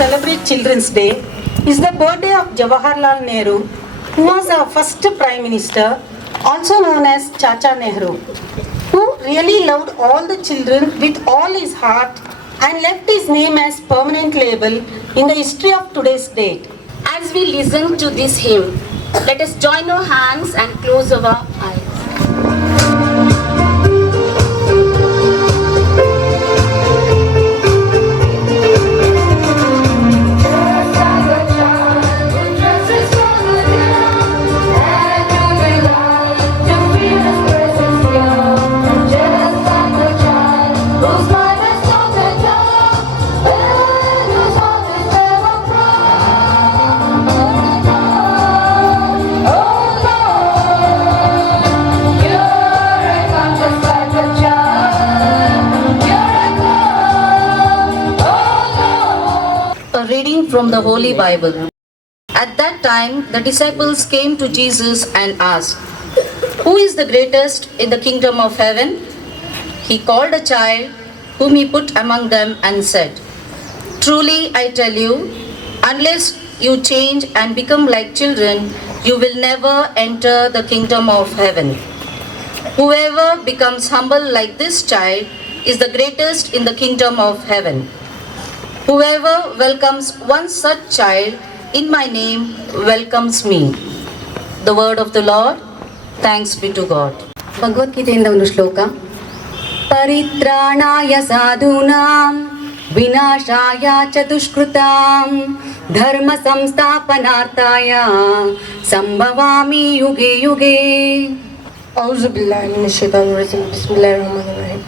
celebrate Children's Day is the birthday of Jawaharlal Nehru, who was our first Prime Minister, also known as Chacha Nehru, who really loved all the children with all his heart and left his name as permanent label in the history of today's date. As we listen to this hymn, let us join our hands and close our eyes. Reading from the Holy Bible. At that time, the disciples came to Jesus and asked, "Who is the greatest in the kingdom of heaven?" He called a child whom he put among them and said, "Truly I tell you, unless you change and become like children, you will never enter the kingdom of heaven. Whoever becomes humble like this child is the greatest in the kingdom of heaven. Whoever welcomes one such child in my name welcomes me." The word of the Lord. Thanks be to God. ಭಗವದ್ಗೀತೆಯಿಂದ ಒಂದು ಶ್ಲೋಕ. ಪರಿತ್ರಾಣಾಯ ಸಾಧೂನಾಂ ವಿನಾಶಾಯ ಚ ದುಷ್ಕೃತಾಂ ಧರ್ಮ ಸಂಸ್ಥಾಪನಾರ್ಥಾಯ ಸಂಭವಾಮಿ ಯುಗೆ ಯುಗೆ. ಔಜು ಬಿಲ್ಲಾಹಿ ಮಿನಶ್ ಶೈತಾನಿರ್ ರಜೀಮ್. ಬಿಸ್ಮಿಲ್ಲಾಹಿರ್ ರಹಮಾನಿರ್ ರಹೀಮ್.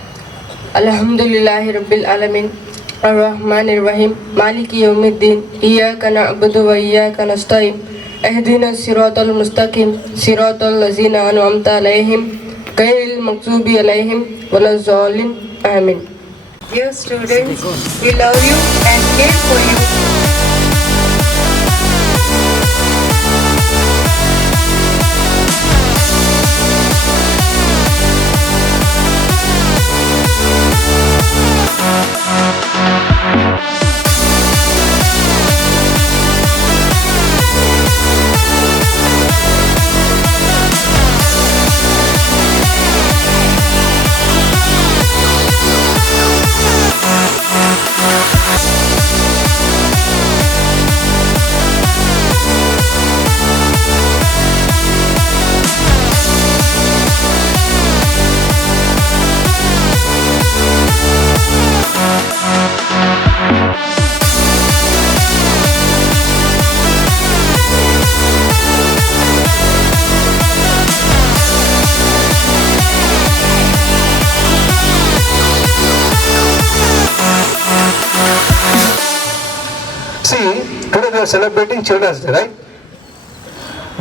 ಅಲ್ಹಮ್ದುಲಿಲ್ಲಾಹಿ ರಬ್ಬಿಲ್ ಆಲಮೀನ್ ಅರ್ರಹ್ಮಾನಿರ್ ರಹೀಮ್ ಮಾಲಿಕಿ ಯೌಮಿದ್ದೀನ್ ಇಯ್ಯಾಕ ನಅಬುದು ವ ಇಯ್ಯಾಕ ನಸ್ತഈನ್ ಇಹ್ದಿನಸ್ ಸಿರಾತಲ್ ಮುಸ್ತಕೀಮ್ ಸಿರಾತಲ್ ಲಜೀನ ಅನ್ಅಮ್ತ ಅಲೈಹಿಮ್ ಗೈರಿಲ್ ಮಗ್ಜೂಬಿ ಅಲೈಹಿಮ್ ವಲಜ್ಜಾಲಿನ್. ಆಮೀನ್. Dear students, we love you and care for you. Today we are celebrating Children's Day, right?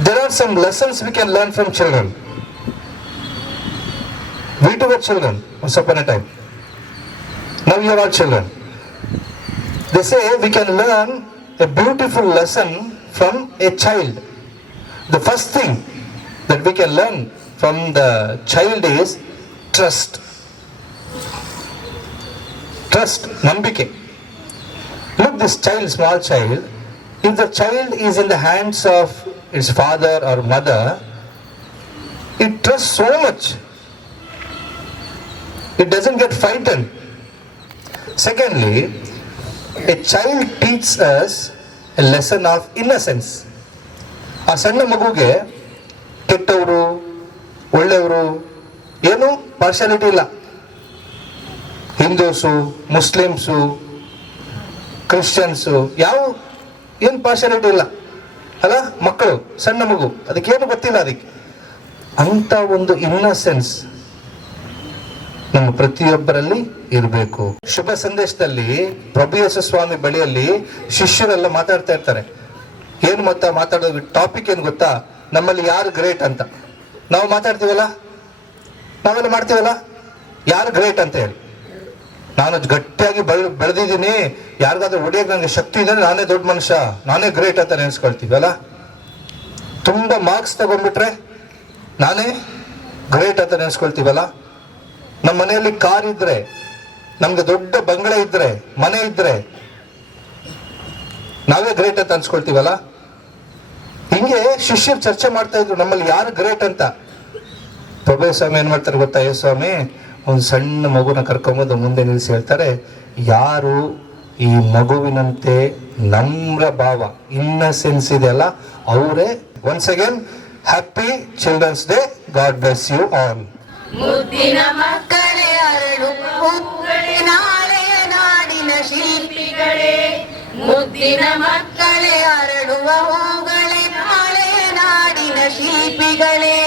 There are some lessons we can learn from children. We too were children once upon a time. Now we are all children. They say we can learn a beautiful lesson from a child. The first thing that we can learn from the child is trust. Trust, nambike. Look, this child, small child, if the child is in the hands of its father or mother, it trusts so much. It doesn't get frightened. Secondly, a child teaches us a lesson of innocence. ಆ ಸಣ್ಣ ಮಗುಗೆ ಕೆಟ್ಟವರು ಒಳ್ಳೆಯವರು ಏನು ಪಾರ್ಶಾಲಿಟಿ ಇಲ್ಲ. Hindus, Muslims, Christians ಏನು ಪಾರ್ಶಾಲಿಟಿ ಇಲ್ಲ ಅಲ್ಲ. ಮಕ್ಕಳು, ಸಣ್ಣ ಮಗು, ಅದಕ್ಕೇನು ಗೊತ್ತಿಲ್ಲ. ಅದಕ್ಕೆ ಅಂತ ಒಂದು ಇನ್ನಸೆನ್ಸ್ ನಮ್ಮ ಪ್ರತಿಯೊಬ್ಬರಲ್ಲಿ ಇರಬೇಕು. ಶುಭ ಸಂದೇಶದಲ್ಲಿ ಪ್ರಭು ಯೇಸು ಸ್ವಾಮಿ ಬಳಿಯಲ್ಲಿ ಶಿಷ್ಯರೆಲ್ಲ ಮಾತಾಡ್ತಾ ಇರ್ತಾರೆ. ಏನು ಮಾತಾಡೋದು ಟಾಪಿಕ್ ಏನು ಗೊತ್ತಾ? ನಮ್ಮಲ್ಲಿ ಯಾರು ಗ್ರೇಟ್ ಅಂತ. ನಾವು ಮಾತಾಡ್ತೀವಲ್ಲ, ನಾವೆಲ್ಲ ಮಾಡ್ತೀವಲ್ಲ, ಯಾರು ಗ್ರೇಟ್ ಅಂತ ಹೇಳಿ. ನಾನು ಗಟ್ಟಿಯಾಗಿ ಬೆಳೆದಿದ್ದೀನಿ, ಯಾರಿಗಾದ್ರೂ ಹೊಡಿಯೋಕೆ ನನಗೆ ಶಕ್ತಿ ಇದೆ, ನಾನೇ ದೊಡ್ಡ ಮನುಷ್ಯ, ನಾನೇ ಗ್ರೇಟ್ ಅಂತ ನೆನೆಸ್ಕೊಳ್ತೀವಲ್ಲ. ತುಂಬ ಮಾರ್ಕ್ಸ್ ತಗೊಂಡ್ಬಿಟ್ರೆ ನಾನೇ ಗ್ರೇಟ್ ಅಂತ ನೆನೆಸ್ಕೊಳ್ತೀವಲ್ಲ. ನಮ್ಮ ಮನೆಯಲ್ಲಿ ಕಾರ್ ಇದ್ರೆ, ನಮ್ಗೆ ದೊಡ್ಡ ಬಂಗಲೆ ಇದ್ರೆ, ಮನೆ ಇದ್ರೆ, ನಾವೇ ಗ್ರೇಟ್ ಅಂತ ಅನ್ಸ್ಕೊಳ್ತೀವಲ್ಲ. ಹಿಂಗೆ ಶಿಷ್ಯರು ಚರ್ಚೆ ಮಾಡ್ತಾ ಇದ್ರು ನಮ್ಮಲ್ಲಿ ಯಾರು ಗ್ರೇಟ್ ಅಂತ. ಪ್ರಭು ಸ್ವಾಮಿ ಏನ್ ಮಾಡ್ತಾರೆ ಗೊತ್ತಾ? ಸ್ವಾಮಿ ಒಂದು ಸಣ್ಣ ಮಗುನ ಕರ್ಕೊಂಬಂದು ಮುಂದೆ ನಿಲ್ಲಿಸಿ ಹೇಳ್ತಾರೆ, ಯಾರು ಈ ಮಗುವಿನಂತೆ ನಮ್ರ ಭಾವ ಇನ್ನಸೆನ್ಸ್ ಇದೆಯಲ್ಲ ಅವರೇ. Once again happy children's day. God bless you all. ಮುದ್ದಿನ ಮಕ್ಕಳೇ ಅರಳು ಹೂಗಳೇ ನಾಳೆಯ ನಾಡಿನ ಶಿಲ್ಪಿಗಳೇ. ಮುದ್ದಿನ ಮಕ್ಕಳೇ ಅರಳುವ ಹೂಗಳೇ ನಾಳೆಯ ನಾಡಿನ ಶಿಲ್ಪಿಗಳೇ.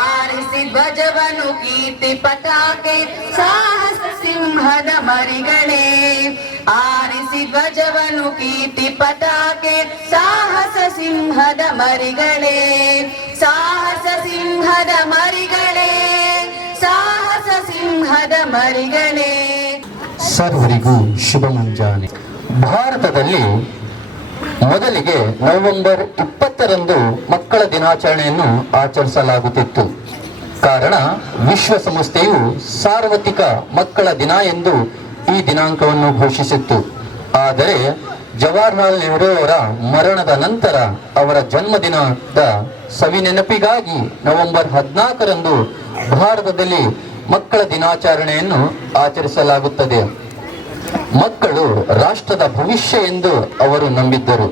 ಆರಿಸಿ ಧ್ವಜವನ್ನು ಕೀರ್ತಿ ಪತಾಕೆ ಸಾಹಸ ಸಿಂಹದ ಮರಿಗಳೇ. ಆರಿಸಿ ಧ್ವಜವನ್ನು ಕೀರ್ತಿ ಪತಾಕೆ ಸಾಹಸ ಸಿಂಹದ ಮರಿಗಳೇ. ಸಾಹಸ ಸಿಂಹದ ಮರಿಗಳೇ. ಸಾಹಸ ಸಿಂಹದ ಮರಿಗಳೇ. ಸರ್ವರಿಗೂ ಶುಭ ಮುಂಜಾನೆ. ಭಾರತದಲ್ಲಿ ಮೊದಲಿಗೆ ನವೆಂಬರ್ 20ರಂದು ಮಕ್ಕಳ ದಿನಾಚರಣೆಯನ್ನು ಆಚರಿಸಲಾಗುತ್ತಿತ್ತು. ಕಾರಣ ವಿಶ್ವಸಂಸ್ಥೆಯು ಸಾರ್ವತ್ರಿಕ ಮಕ್ಕಳ ದಿನ ಎಂದು ಈ ದಿನಾಂಕವನ್ನು ಘೋಷಿಸಿತ್ತು. ಆದರೆ ಜವಾಹರ್ಲಾಲ್ ನೆಹರು ಅವರ ಮರಣದ ನಂತರ ಅವರ ಜನ್ಮದಿನದ ಸವಿನೆನಪಿಗಾಗಿ ನವೆಂಬರ್ 14ರಂದು ಭಾರತದಲ್ಲಿ ಮಕ್ಕಳ ದಿನಾಚರಣೆಯನ್ನು ಆಚರಿಸಲಾಗುತ್ತದೆ. ಮಕ್ಕಳು ರಾಷ್ಟ್ರದ ಭವಿಷ್ಯ ಎಂದು ಅವರು ನಂಬಿದ್ದರು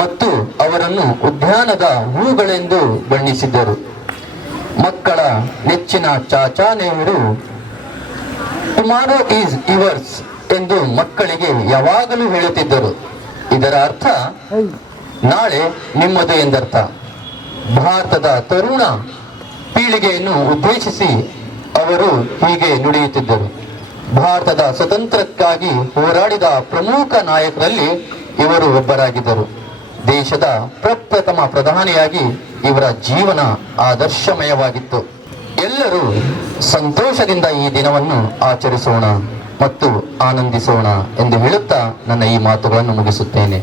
ಮತ್ತು ಅವರನ್ನು ಉದ್ಯಾನದ ಹೂಗಳೆಂದು ಬಣ್ಣಿಸಿದ್ದರು. ಮಕ್ಕಳ ನೆಚ್ಚಿನ ಚಾಚಾ ನೆಹರು ಟುಮಾರೋ ಈಸ್ ಯುವರ್ಸ್ ಎಂದು ಮಕ್ಕಳಿಗೆ ಯಾವಾಗಲೂ ಹೇಳುತ್ತಿದ್ದರು. ಇದರ ಅರ್ಥ ನಾಳೆ ನಿಮ್ಮದು ಎಂದರ್ಥ. ಭಾರತದ ತರುಣ ಪೀಳಿಗೆಯನ್ನು ಉದ್ದೇಶಿಸಿ ಅವರು ಹೀಗೆ ನುಡಿಯುತ್ತಿದ್ದರು. ಭಾರತದ ಸ್ವತಂತ್ರಕ್ಕಾಗಿ ಹೋರಾಡಿದ ಪ್ರಮುಖ ನಾಯಕರಲ್ಲಿ ಇವರು ಒಬ್ಬರಾಗಿದ್ದರು. ದೇಶದ ಪ್ರಪ್ರಥಮ ಪ್ರಧಾನಿಯಾಗಿ ಇವರ ಜೀವನ ಆದರ್ಶಮಯವಾಗಿತ್ತು. ಎಲ್ಲರೂ ಸಂತೋಷದಿಂದ ಈ ದಿನವನ್ನು ಆಚರಿಸೋಣ ಮತ್ತು ಆನಂದಿಸೋಣ ಎಂದು ಹೇಳುತ್ತಾ ನನ್ನ ಈ ಮಾತುಗಳನ್ನು ಮುಗಿಸುತ್ತೇನೆ.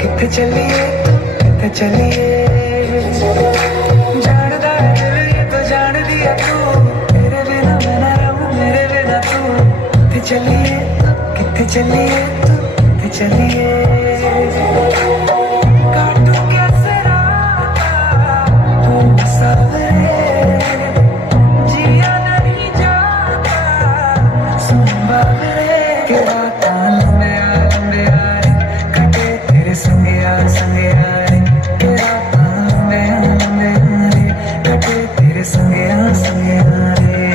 किथे चलिए जानदा दिल ये तो जान दिया तू तेरे बिना मैं ना रहूं मेरे बिना तू किथे चलिए काटू कैसे राता तू सावरे जिया नहीं जाता सुन बाबरे के राता लंबे यार कटे तेरे संगे यार रे के राता लंबे यार कटे तेरे संगे यार रे.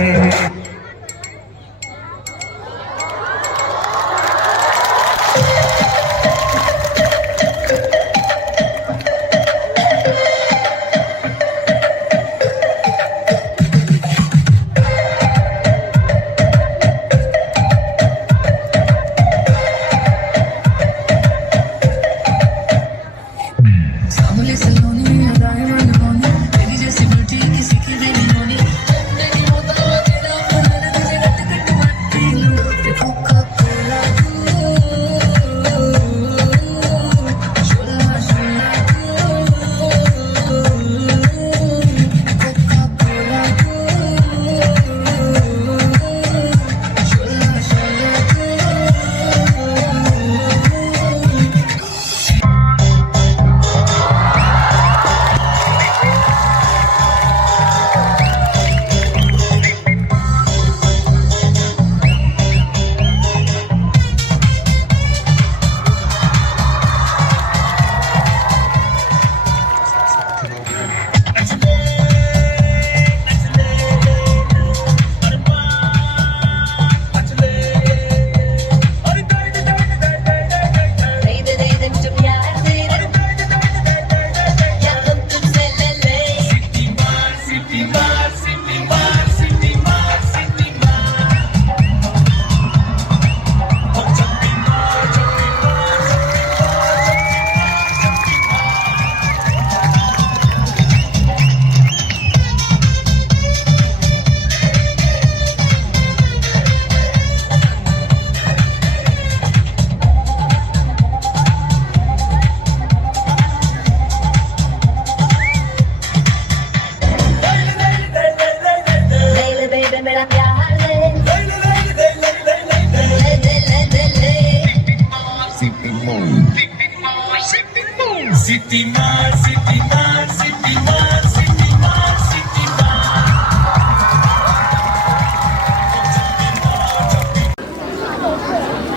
City Mart, City Mart, City Mart, City Mart, City Mart.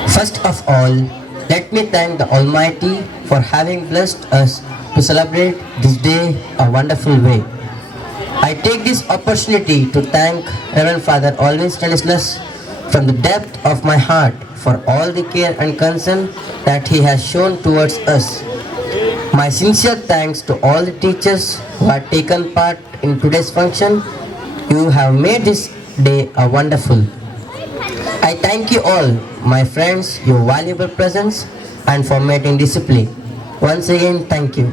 First of all, let me thank the Almighty for having blessed us to celebrate this day a wonderful way. I take this opportunity to thank Reverend Father Alvin Stanislas from the depth of my heart for all the care and concern that he has shown towards us. My sincere thanks to all the teachers who have taken part in today's function. You have made this day a wonderful. I thank you all, my friends, your valuable presence and for maintaining discipline. Once again, thank you.